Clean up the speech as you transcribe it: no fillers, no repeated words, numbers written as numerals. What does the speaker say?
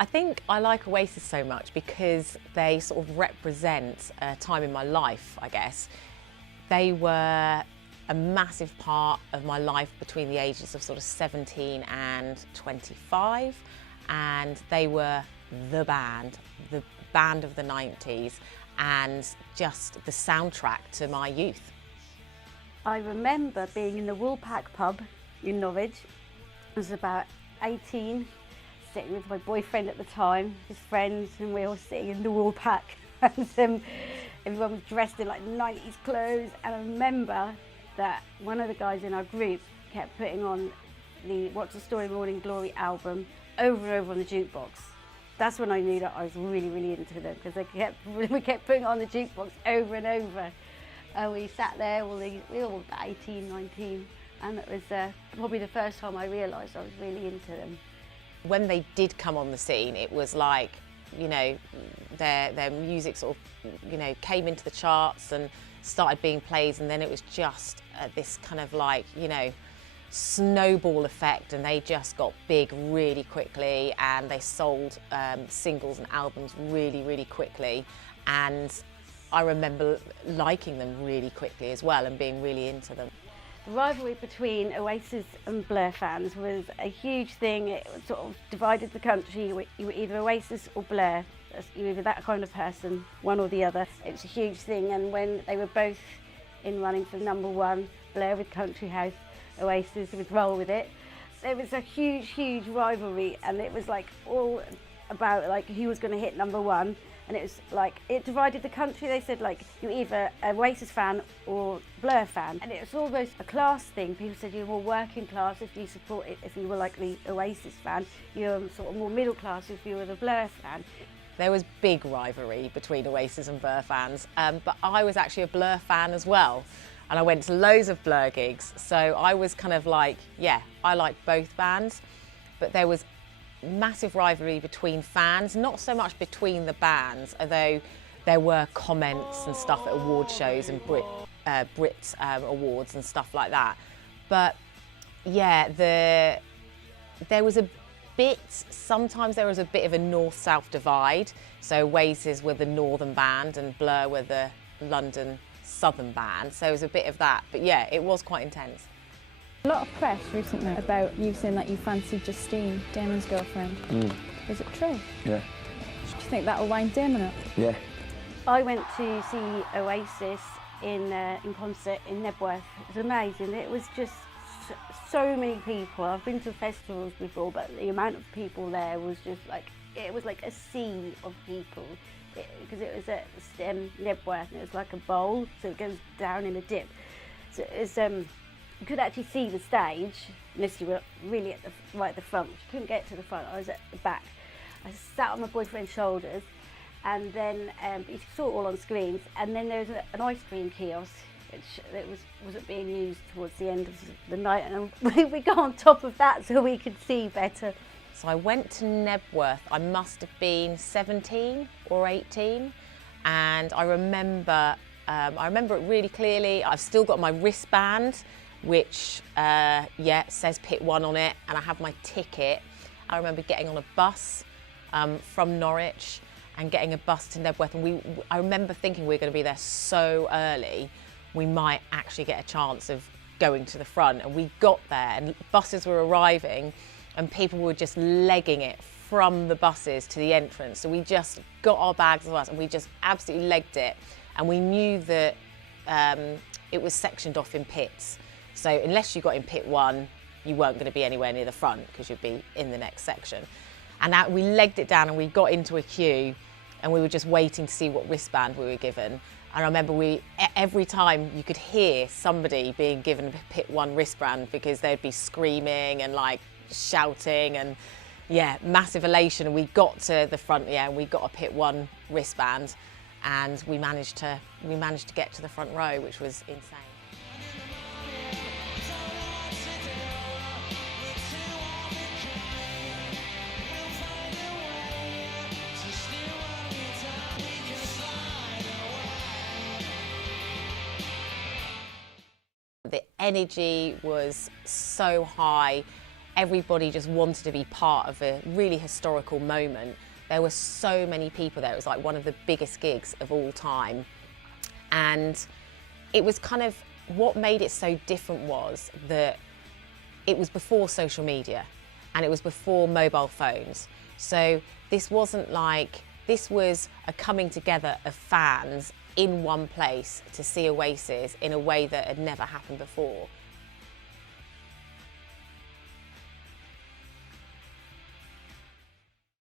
I think I like Oasis so much because they sort of represent a time in my life, I guess. They were a massive part of my life between the ages of sort of 17 and 25, and they were the band of the 90s, and just the soundtrack to my youth. I remember being in the Woolpack pub in Norwich. I was about 18, sitting with my boyfriend at the time, his friends, and we were all sitting in the Woolpack. And everyone was dressed in like 90s clothes. And I remember that one of the guys in our group kept putting on the What's the Story Morning Glory album over and over on the jukebox. That's when I knew that I was really, really into them, because we kept putting it on the jukebox over and over. And we sat there, we were all about 18, 19, and it was probably the first time I realised I was really into them. When they did come on the scene, it was like, you know, their music sort of, you know, came into the charts and started being played, and then it was just this kind of like, you know, snowball effect, and they just got big really quickly, and they sold singles and albums really, really quickly. And I remember liking them really quickly as well and being really into them. The rivalry between Oasis and Blur fans was a huge thing. It sort of divided the country. You were either Oasis or Blur. You were either that kind of person, one or the other. It was a huge thing, and when they were both in running for #1, Blur with Country House, Oasis with Roll With It, there was a huge, huge rivalry, and it was like all about like who was going to hit #1. And it was like, it divided the country. They said like, you're either an Oasis fan or Blur fan. And it was almost a class thing. People said you're more working class if you support it, if you were like the Oasis fan. You're sort of more middle class if you were the Blur fan. There was big rivalry between Oasis and Blur fans, but I was actually a Blur fan as well. And I went to loads of Blur gigs. So I was kind of like, yeah, I liked both bands, but there was massive rivalry between fans, not so much between the bands, although there were comments and stuff at award shows and Brit awards and stuff like that. But yeah, there was a bit, sometimes there was a bit of a north-south divide. So Oasis were the northern band and Blur were the London southern band. So it was a bit of that, but yeah, it was quite intense. A lot of press recently about you saying that you fancied Justine, Damon's girlfriend. Is it true? Yeah. Do you think that'll wind Damon up? Yeah. I went to see Oasis in concert in Nebworth. It was amazing. It was just so many people. I've been to festivals before, but the amount of people there was just like, it was like a sea of people. Because it was at Nebworth, and it was like a bowl, so it goes down in a dip. So it was, you could actually see the stage unless you were really right at the front. You couldn't get to the front. I was at the back. I sat on my boyfriend's shoulders, and then you saw it all on screens. And then there was an ice cream kiosk, which wasn't being used towards the end of the night, and we got on top of that so we could see better. So I went to Nebworth. I must have been 17 or 18, and I remember it really clearly. I've still got my wristband, which says Pit 1 on it, and I have my ticket. I remember getting on a bus from Norwich and getting a bus to Nebworth, and I remember thinking we were going to be there so early, we might actually get a chance of going to the front. And we got there, and buses were arriving, and people were just legging it from the buses to the entrance. So we just got our bags with us, and we just absolutely legged it. And we knew that it was sectioned off in pits. So unless you got in Pit 1, you weren't going to be anywhere near the front because you'd be in the next section. And we legged it down, and we got into a queue, and we were just waiting to see what wristband we were given. And I remember every time you could hear somebody being given a Pit 1 wristband, because they'd be screaming and like shouting, and yeah, massive elation. And we got to the front, and we got a Pit 1 wristband, and we managed to get to the front row, which was insane. The energy was so high. everybody just wanted to be part of a really historical moment. There were so many people there. It was like one of the biggest gigs of all time. And it was kind of, what made it so different was that it was before social media and it was before mobile phones. So this wasn't like, this was a coming together of fans in one place to see Oasis in a way that had never happened before.